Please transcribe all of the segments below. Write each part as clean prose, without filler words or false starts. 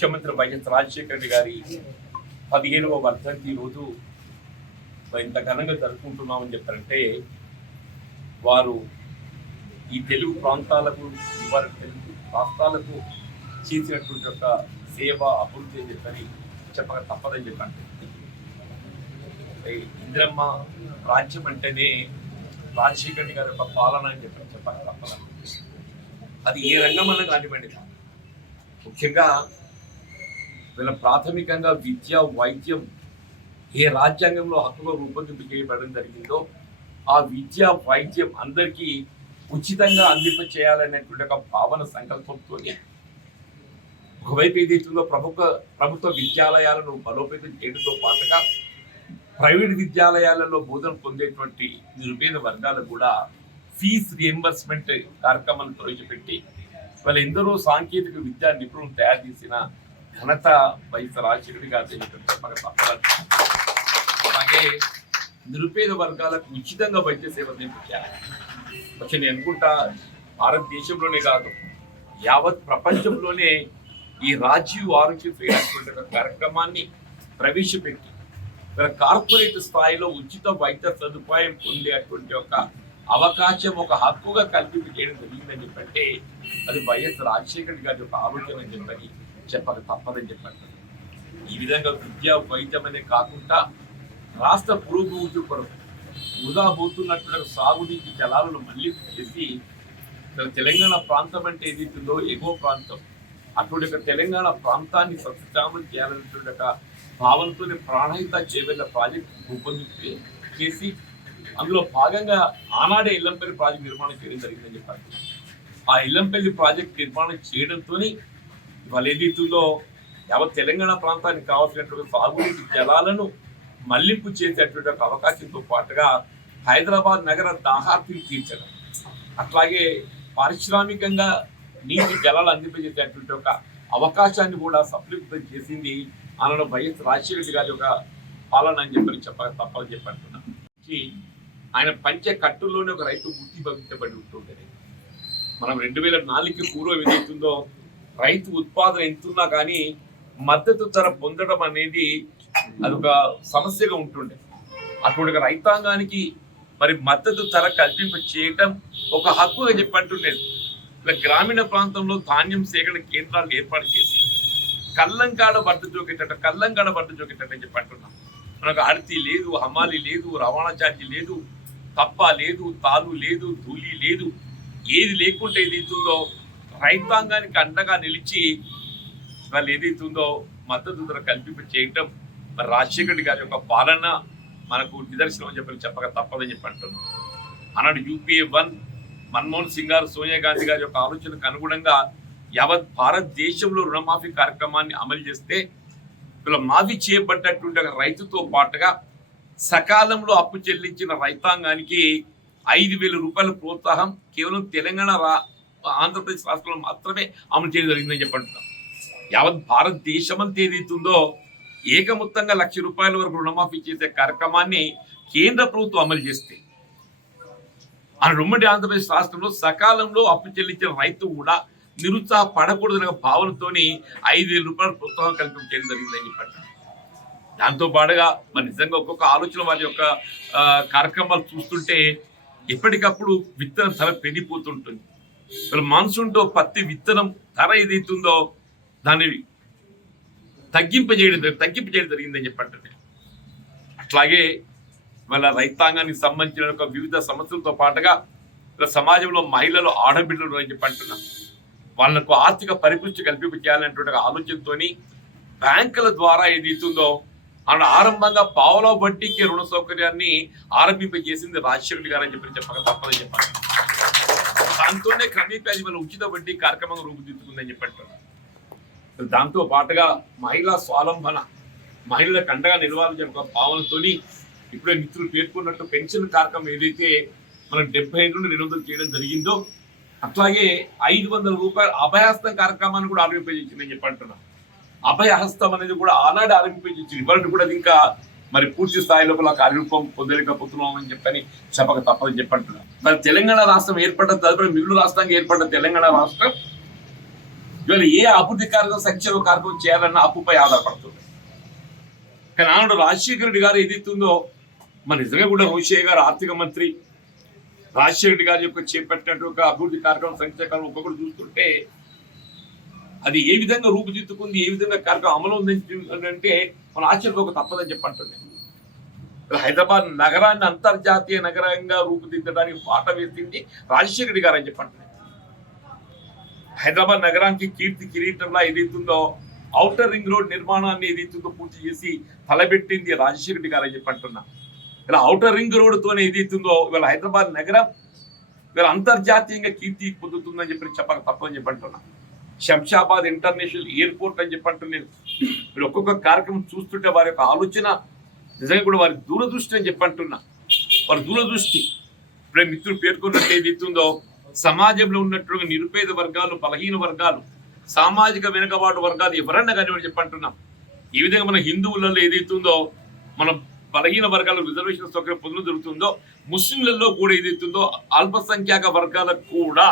ముఖ్యమంత్రి వైఎస్ రాజశేఖర రెడ్డి గారి 15వ వర్ధంతి రోజు ఇంత ఘనంగా జరుపుకుంటున్నామని చెప్పారంటే వారు ఈ తెలుగు ప్రాంతాలకు వారి తెలుగు రాష్ట్రాలకు చేసినటువంటి ఒక సేవ అభివృద్ధి అని చెప్పని చెప్పక తప్పదని చెప్పండి. ఇందిరమ్మ రాజ్యం అంటేనే రాజశేఖర రెడ్డి గారి యొక్క పాలన అని చెప్పక తప్పదు. అది ఏ రంగమన్నా కానివ్వండి, ముఖ్యంగా వీళ్ళ ప్రాథమికంగా విద్య వైద్యం ఏ రాజ్యాంగంలో హక్కులో రూపొందింపు చేయబడడం జరిగిందో ఆ విద్య వైద్యం అందరికీ ఉచితంగా అందింప చేయాలనేటువంటి ఒక భావన సంకల్పంతో ఒకవైపు ఏదైతుందో ప్రభుత్వ విద్యాలయాలను బలోపేతం చేయడంతో పాటుగా ప్రైవేట్ విద్యాలయాలలో బోధన పొందేటువంటి నిరుపేద వర్గాలకు కూడా ఫీజు రియంబర్స్మెంట్ కార్యక్రమాన్ని ప్రవేశపెట్టి వాళ్ళ ఎందరో సాంకేతిక విద్యా నిపుణులు తయారు చేసిన ఘనత వైఎస్ రాజశేఖర గారి చెప్పక తప్పదు. అలాగే నిరుపేద వర్గాలకు ఉచితంగా వైద్య సేవలు అందించాలి. వచ్చి నేను అనుకుంటా భారతదేశంలోనే కాదు యావత్ ప్రపంచంలోనే ఈ రాజీవ్ ఆరోగ్యశ్రీ అనేటువంటి కార్యక్రమాన్ని ప్రవేశపెట్టి కార్పొరేట్ స్థాయిలో ఉచిత వైద్య సదుపాయం పొందేటువంటి ఒక అవకాశం ఒక హక్కుగా కల్పించి చేయడం జరిగిందని చెప్పంటే అది వైఎస్ రాజశేఖర గారి యొక్క ఆలోచన అని చెప్పని చెప్పక తప్పదని చెప్పండి. ఈ విధంగా విద్య వైద్యం అనే కాకుండా రాష్ట్ర పురోభివృద్ధి కొరకు వృధా పోతున్నటువంటి సాగునీటి జలాలను మళ్ళీ చేసి తెలంగాణ ప్రాంతం అంటే ఏదైతుందో ఎగువ ప్రాంతం అటువంటి ఒక తెలంగాణ ప్రాంతాన్ని సస్యశ్యామలం చేయాలనేటువంటి ఒక భావనతోనే ప్రాణహిత చేవెళ్ళ ప్రాజెక్ట్ రూపొందించి చేసి అందులో భాగంగా ఆనాడే ఇల్లంపల్లి ప్రాజెక్ట్ నిర్మాణం చేయడం జరిగిందని చెప్పారు. ఆ ఇల్లంపల్లి ప్రాజెక్ట్ నిర్మాణం చేయడంతో ఇవాళ ఏదైతుందో యావత్ తెలంగాణ ప్రాంతానికి కావాల్సినటువంటి సాగునీటి జలాలను మళ్లింపు చేసేటువంటి ఒక అవకాశంతో పాటుగా హైదరాబాద్ నగర దాహార్తిని తీర్చడం, అట్లాగే పారిశ్రామికంగా నీటి జలాలు అందింపజేసేటువంటి ఒక అవకాశాన్ని కూడా సఫలీకృతం చేసింది ఆనాడు వైఎస్ రాజశేఖర గారి యొక్క పాలన అని చెప్పక తప్పని చెప్పంటున్నాం. ఆయన పంచే కట్టుల్లోనే ఒక రైతు వృత్తి భవించబడి ఉంటుందని మనం 2004కి పూర్వం ఏదైతుందో రైతు ఉత్పాదన ఎంతున్నా కానీ మద్దతు ధర పొందడం అనేది అదొక సమస్యగా ఉంటుండే. అటువంటి రైతాంగానికి మరి మద్దతు ధర కల్పింప చేయటం ఒక హక్కుగా చెప్పంటుండేది. ఇలా గ్రామీణ ప్రాంతంలో ధాన్యం సేకరణ కేంద్రాలు ఏర్పాటు చేసి కల్లంకాడ భర్త జోకేటట్టు అని చెప్పంటున్నాం. మనకు అరతి లేదు, హమాలి లేదు, రవాణా ఛార్జీ లేదు, తప్ప లేదు, తాలు లేదు, ధూళి లేదు, ఏది లేకుంటే ఏదైతుందో రైతాంగానికి అండగా నిలిచి వాళ్ళు ఏదైతుందో మద్దతు ధర కల్పింప చేయటం మరి రాజశేఖర గారి యొక్క పాలన మనకు నిదర్శనం అని చెప్పక తప్పదని చెప్పంటున్నాం. ఆనాడు యూపీఏ 1 మన్మోహన్ సింగ్ గారు, సోనియా గాంధీ గారి యొక్క ఆలోచనకు అనుగుణంగా యావత్ భారతదేశంలో రుణమాఫీ కార్యక్రమాన్ని అమలు చేస్తే ఇలా మాఫీ చేయబడ్డటువంటి రైతుతో పాటుగా సకాలంలో అప్పు చెల్లించిన రైతాంగానికి 5,000 రూపాయల ప్రోత్సాహం కేవలం తెలంగాణ ఆంధ్రప్రదేశ్ రాష్ట్రంలో మాత్రమే అమలు చేయడం జరిగిందని చెప్పంటున్నాం. యావత్ భారతదేశమంతా ఏదైతుందో ఏకమొత్తంగా 1,00,000 రూపాయల వరకు రుణమాఫీ చేసే కార్యక్రమాన్ని కేంద్ర ప్రభుత్వం అమలు చేస్తే ఉమ్మడి ఆంధ్రప్రదేశ్ రాష్ట్రంలో సకాలంలో అప్పు చెల్లించిన రైతు కూడా నిరుత్సాహపడకూడదనే భావనతోని 5,000 రూపాయల ప్రోత్సాహం కల్పించడం జరిగిందని చెప్పండి. దాంతో పాటుగా మరి నిజంగా ఒక్కొక్క ఆలోచన వారి యొక్క కార్యక్రమాలు చూస్తుంటే ఎప్పటికప్పుడు విత్తనం ధర పెరిగిపోతుంటుంది. మాన్సూన్తో పత్తి విత్తనం ధర ఏదైతుందో దాన్ని తగ్గింపు చేయడం జరిగిందని చెప్పండి. అట్లాగే వాళ్ళ రైతాంగానికి సంబంధించిన వివిధ సమస్యలతో పాటుగా సమాజంలో మహిళలు ఆడబిడ్డలు అని చెప్పంటున్నాం. వాళ్ళకు ఆర్థిక పరిపుష్టి కల్పింపు చేయాలనేటువంటి ఆలోచనతో బ్యాంకుల ద్వారా ఏదైతుందో అలా ఆరంభంగా పావలా వడ్డీకి రుణ సౌకర్యాన్ని ఆరంభింపజేసింది రాజశేఖర గారు అని చెప్పక తప్పదని చెప్పాలి. దాంతోనే క్రమేపీ మన ఉచిత వడ్డీ కార్యక్రమం రూపుదిద్దుకుందని చెప్పంటున్నారు. దాంతో పాటుగా మహిళా స్వావలంబన, మహిళలకు అండగా నిలవాలని చెప్పే భావనతో ఇప్పుడే మిత్రులు పేర్కొన్నట్టు పెన్షన్ కార్యక్రమం ఏదైతే మనం 75 నుండి 200 చేయడం జరిగిందో అట్లాగే 500 రూపాయల అభయహస్తం కార్యక్రమాన్ని కూడా ఆరంభించిందని చెప్పంటున్నాం. అభయహస్తం అనేది కూడా ఆనాడు ఆరంభించింది. ఇవాళ కూడా ఇంకా మరి పూర్తి స్థాయి లోపల కార్యరూపం పొందలేకపోతున్నాం అని చెప్పని చెప్పక తప్పదని చెప్పంటున్నాం. మరి తెలంగాణ రాష్ట్రం ఏర్పడ్డ తదుపరి మిగులు రాష్ట్రంగా ఏర్పడ్డ తెలంగాణ రాష్ట్రం ఇవాళ ఏ అభివృద్ధి కార్యక్రమం సంక్షేమ కార్యక్రమం చేయాలన్న అప్పుపై ఆధారపడుతుంది. కానీ ఆనాడు రాజశేఖర రెడ్డి గారు ఏదైతుందో మన నిజంగా కూడా రోషయ్య గారు ఆర్థిక మంత్రి రాజశేఖర రెడ్డి గారి యొక్క చేపట్టినట్టు ఒక అభివృద్ధి కార్యక్రమం సంక్షేమ కార్యక్రమం ఒక్కొక్కరు చూస్తుంటే అది ఏ విధంగా రూపుదిద్దుకుంది, ఏ విధంగా కార్యక్రమం అమలు ఉందని అంటే మన ఆశ్చర్యపోక తప్పదని చెప్పంటుంది. హైదరాబాద్ నగరాన్ని అంతర్జాతీయ నగరంగా రూపుదిద్దడానికి బాట వేసింది రాజశేఖర రెడ్డి గారు అని చెప్పంటుంది. హైదరాబాద్ నగరానికి కీర్తి కిరీటంలా ఏదైతుందో ఔటర్ రింగ్ రోడ్ నిర్మాణాన్ని ఏదైతుందో పూర్తి చేసి తలబెట్టింది రాజశేఖర రెడ్డి గారు అని చెప్పంటున్నా. ఇలా ఔటర్ రింగ్ రోడ్తోనే ఏదైతుందో ఇవాళ హైదరాబాద్ నగరం ఇవాళ అంతర్జాతీయంగా కీర్తి పొందుతుందని చెప్పక తప్పని చెప్పంటున్నా. శంషాబాద్ ఇంటర్నేషనల్ ఎయిర్పోర్ట్ అని చెప్పంటున్నాను. మీరు ఒక్కొక్క కార్యక్రమం చూస్తుంటే వారి యొక్క ఆలోచన నిజంగా కూడా వారి దూరదృష్టి అని చెప్పంటున్నా. వారి దూరదృష్టి ఇప్పుడే మిత్రులు పేర్కొన్నట్టు ఏదైతుందో సమాజంలో ఉన్నట్టుగా నిరుపేద వర్గాలు, బలహీన వర్గాలు, సామాజిక వెనుకబాటు వర్గాలు ఎవరన్నా కానీ చెప్పంటున్నాం. ఈ విధంగా మన హిందువులలో ఏదైతుందో మన బలహీన వర్గాలకు రిజర్వేషన్ సౌకర్యం పొందడం జరుగుతుందో ముస్లింలలో కూడా ఏదైతుందో అల్పసంఖ్యాక వర్గాలకు కూడా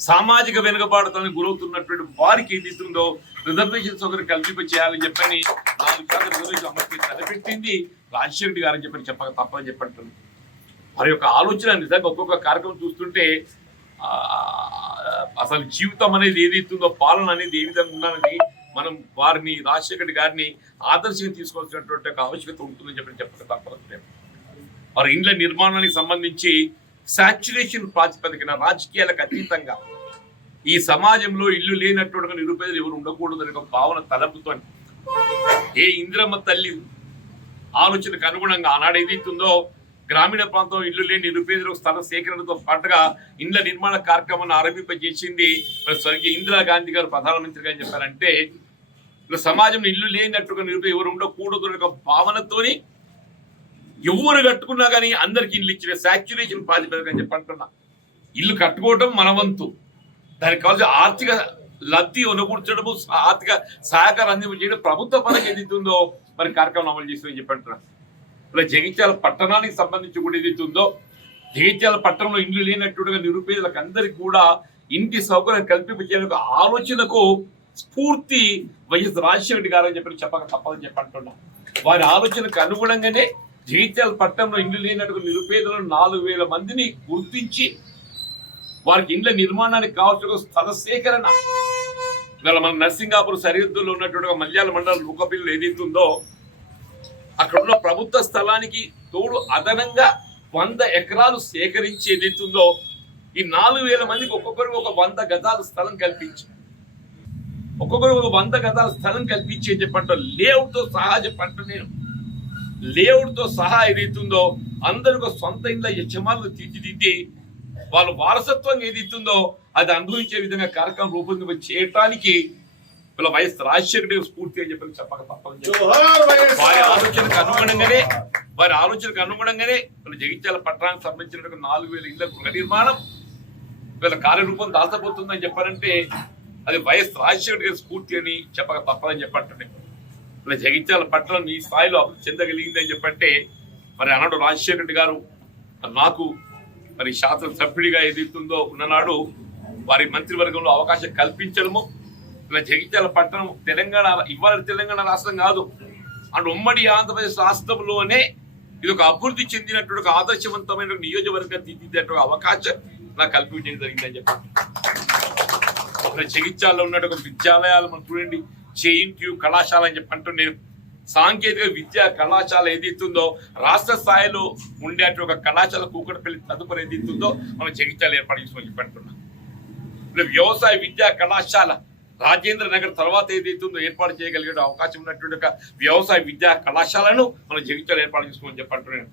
సామాజిక వెనుకబాటుతనానికి గురవుతున్నటువంటి వారికి ఏదైతుందో రిజర్వేషన్ సౌకర్యం కల్పింప చేయాలని చెప్పని 4% రిజర్వేషన్ అమలు తలపెట్టింది రాజశేఖర రెడ్డి గారని చెప్పని చెప్పక తప్పని చెప్పంటున్నాను. వారి యొక్క ఆలోచన నిజంగా ఒక్కొక్క కార్యక్రమం చూస్తుంటే అసలు జీవితం అనేది ఏదైతుందో పాలన అనేది ఏ విధంగా ఉన్నది మనం వారిని రాజశేఖర రెడ్డి గారిని ఆదర్శంగా తీసుకోవాల్సినటువంటి ఒక ఆవశ్యకత ఉంటుందని చెప్పక తప్పదు. వారి ఇండ్ల నిర్మాణానికి సంబంధించి సాచ్యురేషన్ ప్రాతిపదికన రాజకీయాలకు అతీతంగా ఈ సమాజంలో ఇల్లు లేనటువంటి నిరుపేదలు ఎవరు ఉండకూడదు అనే ఒక భావన తలపుతో ఏ ఇందిరమ్మ తల్లి ఆలోచనకు అనుగుణంగా ఆనాడు ఏదైతుందో గ్రామీణ ప్రాంతంలో ఇల్లు లేని నిరుపేదలకు స్థల సేకరణతో పాటుగా ఇండ్ల నిర్మాణ కార్యక్రమాన్ని ఆరంభింపజేసింది స్వర్గీయ ఇందిరాగాంధీ గారు ప్రధానమంత్రిగా చెప్పారంటే సమాజంలో ఇల్లు లేనట్టుగా నిరుపేద ఎవరు ఉండకూడదు అనే ఒక భావనతోని ఎవరు కట్టుకున్నా కానీ అందరికి ఇల్లు ఇచ్చిన సాచ్యురేషన్ ప్రాతిపదిక అని చెప్పంటున్నా. ఇల్లు కట్టుకోవడం మన వంతు, దానికి కావాల్సిన ఆర్థిక లబ్ధి అనుకూర్చడము, ఆర్థిక సహకారం అందించడం ప్రభుత్వ పరంగా ఏదైతుందో మరి కార్యక్రమం అమలు చేస్తుందని చెప్పంటున్నా. ఇలా జగిత్యాల పట్టణానికి సంబంధించి కూడా ఏదైతుందో జగిత్యాల పట్టణంలో ఇల్లు లేనట్టుగా నిరుపేదలకు అందరికి కూడా ఇంటి సౌకర్యం కల్పించే ఆలోచనకు స్ఫూర్తి వైఎస్ రాజశేఖర రెడ్డి గారు అని చెప్పక తప్పదని చెప్పంటున్నా. వారి ఆలోచనకు అనుగుణంగానే జగిత్యాల పట్టణంలో ఇల్లు లేనట్టుగా నిరుపేదలను 4,000 మందిని గుర్తించి వారికి ఇండ్ల నిర్మాణానికి కావాల్సిన స్థల సేకరణ ఇవాళ మన నర్సింగాపూర్ సరిహద్దుల్లో ఉన్నటువంటి మల్యాల మండలం లుకపిల్లు ఏదైతుందో అక్కడ ఉన్న ప్రభుత్వ స్థలానికి తోడు అదనంగా 100 ఎకరాలు సేకరించి ఏదైతుందో ఈ 4,000 మందికి ఒక్కొక్కరికి ఒక 100 గజాల స్థలం కల్పించి ఒక్కొక్కరికి ఒక 100 గజాల స్థలం కల్పించి అని చెప్పంట లేఅవుట్ తో సహా చెప్పంట నేను లేఅవుట్ తో సహా ఏదైతుందో అందరికి సొంత ఇండ్ల యజమానులు తీర్చిదిద్ది వాళ్ళ వారసత్వం ఏదైతుందో అది అనుభవించే విధంగా కార్యక్రమం రూపొందింప చేయటానికి వీళ్ళ వైఎస్ రాజశేఖర రెడ్డి స్ఫూర్తి అని చెప్పి చెప్పక తప్పదు. వారి ఆలోచనకు అనుగుణంగానే వీళ్ళ జగిత్యాల పట్టణానికి సంబంధించిన 4,000 ఇళ్ల గృహ నిర్మాణం వీళ్ళ కార్యరూపం దాల్చబోతుందని చెప్పారంటే అది వైఎస్ రాజశేఖర రెడ్డి స్ఫూర్తి అని చెప్పక తప్పదని చెప్పంటే ఇలా జగిత్యాల పట్టణం ఈ స్థాయిలో అభివృద్ధి చెందగలిగింది అని చెప్పంటే మరి అన్నాడు రాజశేఖర రెడ్డి గారు నాకు మరి శాసనసభ్యుడిగా ఏదైతుందో ఉన్ననాడు వారి మంత్రివర్గంలో అవకాశం కల్పించడము ఇలా జగిత్యాల పట్టణం తెలంగాణ ఇవాళ తెలంగాణ రాష్ట్రం కాదు అండ్ ఉమ్మడి ఆంధ్రప్రదేశ్ రాష్ట్రంలోనే ఇది ఒక అభివృద్ధి చెందినటువంటి ఒక ఆదర్శవంతమైన నియోజకవర్గం తీర్చిదిద్దే అవకాశం నాకు కల్పించడం జరిగిందని చెప్పండి. జగిత్యాలలో ఉన్నటువంటి విద్యాలయాలు మనం చూడండి, JNTU కళాశాల అని చెప్పంటూ నేను సాంకేతిక విద్యా కళాశాల ఏదైతుందో రాష్ట్ర స్థాయిలో ఉండేటువంటి ఒక కళాశాల కూకట్పల్లి తదుపరి ఏదైతుందో మనం జగిత్యాల ఏర్పాటు చేసుకోమని చెప్పంటున్నాం. వ్యవసాయ విద్యా కళాశాల రాజేంద్ర నగర్ తర్వాత ఏదైతుందో ఏర్పాటు చేయగలిగే అవకాశం ఉన్నటువంటి ఒక వ్యవసాయ విద్యా కళాశాలను మనం జగిత్యాల ఏర్పాటు చేసుకోమని చెప్పంటున్నాను.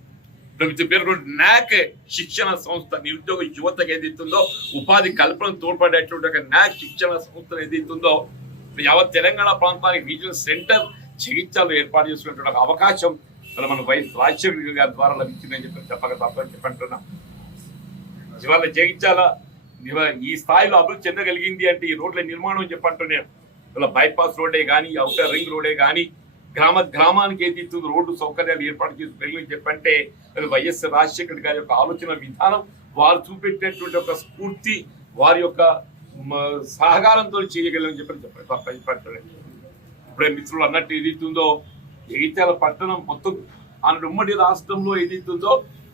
పేరు NAC శిక్షణ సంస్థ నిరుద్యోగ యువతకు ఏదైతుందో ఉపాధి కల్పన తోడ్పడేటువంటి ఒక NAC శిక్షణ సంస్థ ఏదైతుందో యావత్ తెలంగాణ ప్రాంతానికి రీజనల్ సెంటర్ జగిత్యాలు ఏర్పాటు చేసుకున్నటువంటి అవకాశం మన వైఎస్ రాజశేఖర గారి ద్వారా లభించిందని చెప్పి చెప్పక తప్పని చెప్పంటున్నా. ఇవాళ జగిత్యాల ఈ స్థాయిలో అభివృద్ధి చెందగలిగింది అంటే ఈ రోడ్ల నిర్మాణం చెప్పంటున్నాను. ఇలా బైపాస్ రోడ్డే కానీ ఔటర్ రింగ్ రోడే కానీ గ్రామానికి ఏదైతుందో రోడ్డు సౌకర్యాలు ఏర్పాటు చేసుకోగలిగింది చెప్పంటే అది వైఎస్ రాజశేఖర గారి యొక్క ఆలోచన విధానం, వారు చూపెట్టినటువంటి ఒక స్ఫూర్తి, వారి యొక్క సహకారంతో చేయగలని చెప్పండి. ఇప్పుడే మిత్రులు అన్నట్టు ఏదైతుందో జగిత్యాల పట్టణం మొత్తం ఉమ్మడి రాష్ట్రంలో ఏదైతుందో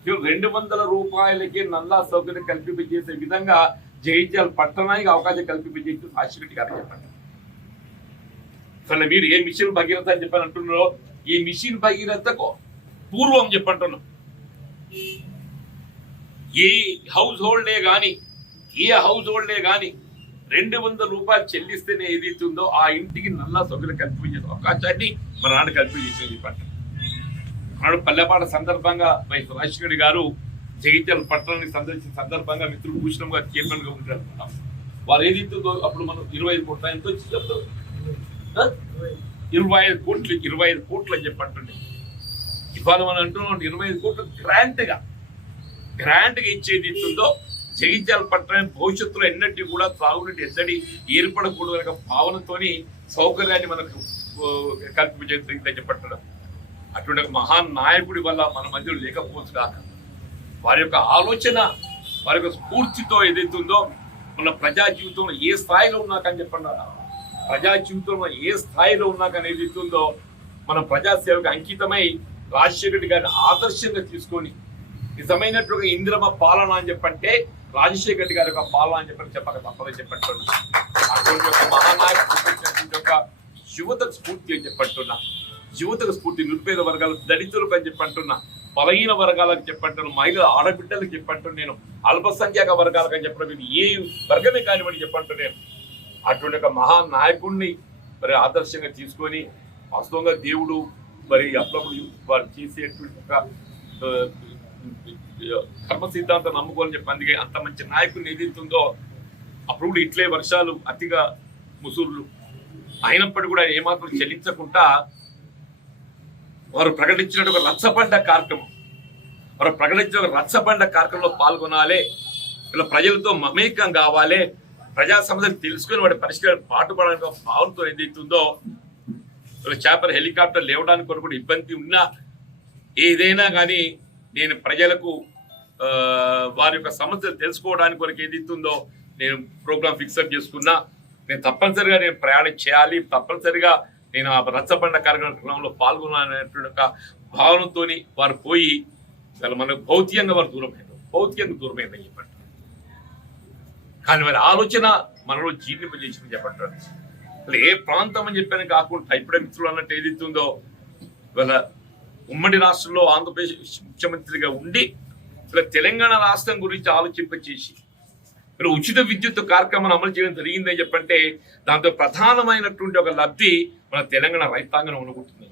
200 రూపాయలకి నల్లా సౌకర్యం కల్పించేసే విధంగా జగిత్యాల పట్టణానికి అవకాశం కల్పించేసి రాజశేఖర్ గారు చెప్పండి. అసలు మీరు ఏ మిషన్ భగీరథ అని చెప్పని అంటున్నారో ఈ మిషన్ భగీరథకు పూర్వం చెప్పంటున్నాం. ఏ హౌస్ హోల్డే కానీ 200 రూపాయలు చెల్లిస్తేనే ఏదైతుందో ఆ ఇంటికి నల్లా సౌకర్యం కల్పించే అవకాశాన్ని మన నాన్న కల్పించేసిన చెప్పండి. నాడు పల్లెపాట సందర్భంగా వైఎస్ రాజశేఖర్ గారు జగిత్యాల పట్టణాన్ని సందర్శించిన సందర్భంగా మిత్రుడు భూషణం గారు చైర్మన్ గా ఉంటారు. వారు ఏదైతుందో అప్పుడు మనం 25 కోట్ల ఎంతో చెప్తాం 25 కోట్లు అని చెప్పండి. ఇవాళ మనం అంటున్నాం 25 కోట్లు గ్రాంట్ గా ఇచ్చేది ఇస్తుందో జగిత్యాల పట్టణం భవిష్యత్తులో ఎన్నటి కూడా త్రాగునీటి ఎద్దడి ఏర్పడకూడదు భావనతోని సౌకర్యాన్ని మనకు కల్పించేది చెప్పట్లేదు. అటువంటి ఒక మహాన్ నాయకుడి వల్ల మన మధ్యలో లేకపోవచ్చు కాక వారి యొక్క ఆలోచన వారి యొక్క స్ఫూర్తితో ఏదైతుందో మన ప్రజా జీవితంలో ఏ స్థాయిలో ఉన్నాకని చెప్పండి. ప్రజా జీవితంలో ఏ స్థాయిలో ఉన్నాకని ఏదైతుందో మన ప్రజాసేవకు అంకితమై రాజశేఖర్ గారిని ఆదర్శంగా తీసుకొని నిజమైనటువంటి ఇందిరమ పాలన అని చెప్పంటే రాజశేఖర్ గారి యొక్క పాలన అని చెప్పక తప్పదని చెప్పంటున్నా. అటువంటి యొక్క మహానాయకుడు యొక్క యువతకు స్ఫూర్తి అని చెప్పంటున్నా. యువతకు స్ఫూర్తి నిరుపేద వర్గాలకు దళితులకు అని చెప్పంటున్నా. బలహీన వర్గాలకు చెప్పంటున్నా. మహిళల ఆడబిడ్డలకు చెప్పంటున్నా. నేను అల్పసంఖ్యాక వర్గాలకు అని చెప్పడం ఏ వర్గమే కానివ్వని చెప్పంటున్నా. నేను అటువంటి ఒక మహానాయకుడిని మరి ఆదర్శంగా తీసుకొని వాస్తవంగా దేవుడు మరి అప్పుడప్పుడు వారు చేసేటువంటి ఒక కర్మ సిద్ధాంతం నమ్ముకోవాలని చెప్పి అందుకే అంత మంచి నాయకుడిని ఏదైతుందో అప్పుడు ఇట్లే వర్షాలు అతిగా ముసుర్లు అయినప్పటికీ కూడా ఏమాత్రం చెల్లించకుండా వారు ప్రకటించిన ఒక రచ్చబండ కార్యక్రమంలో పాల్గొనాలి. ఇలా ప్రజలతో మమేకం కావాలి. ప్రజా సమస్యలు తెలుసుకుని వాటి పరిష్కారం పాటుపడడానికి భావనతో ఏదైతుందో చేపల హెలికాప్టర్ లేవడానికి కొరకు కూడా ఇబ్బంది ఉన్నా ఏదైనా కానీ నేను ప్రజలకు వారి యొక్క సమస్యలు తెలుసుకోవడానికి కొరకు ఏదైతుందో నేను ప్రోగ్రామ్ ఫిక్సప్ చేసుకున్నా. నేను తప్పనిసరిగా ప్రయాణం చేయాలి. తప్పనిసరిగా నేను ఆ రచ్చబండ కార్యక్రమంలో పాల్గొనాలనేటువంటి ఒక భావనతో వారు పోయి అసలు మనకు భౌతికంగా వారు దూరమైందని చెప్పండి. కానీ వారి ఆలోచన మనలో జీర్ణింపజేసింది చెప్పంటారు. అసలు ఏ ప్రాంతం అని చెప్పాను కాకుండా ఇప్పుడే మిత్రులు అన్నట్టు ఏదైతుందో ఇవాళ ఉమ్మడి రాష్ట్రంలో ఆంధ్రప్రదేశ్ ముఖ్యమంత్రిగా ఉండి ఇలా తెలంగాణ రాష్ట్రం గురించి ఆలోచింపచేసి ఇలా ఉచిత విద్యుత్ కార్యక్రమాన్ని అమలు చేయడం జరిగిందని చెప్పంటే దాంతో ప్రధానమైనటువంటి ఒక లబ్ధి మన తెలంగాణ రైతాంగం అనుకుంటుంది.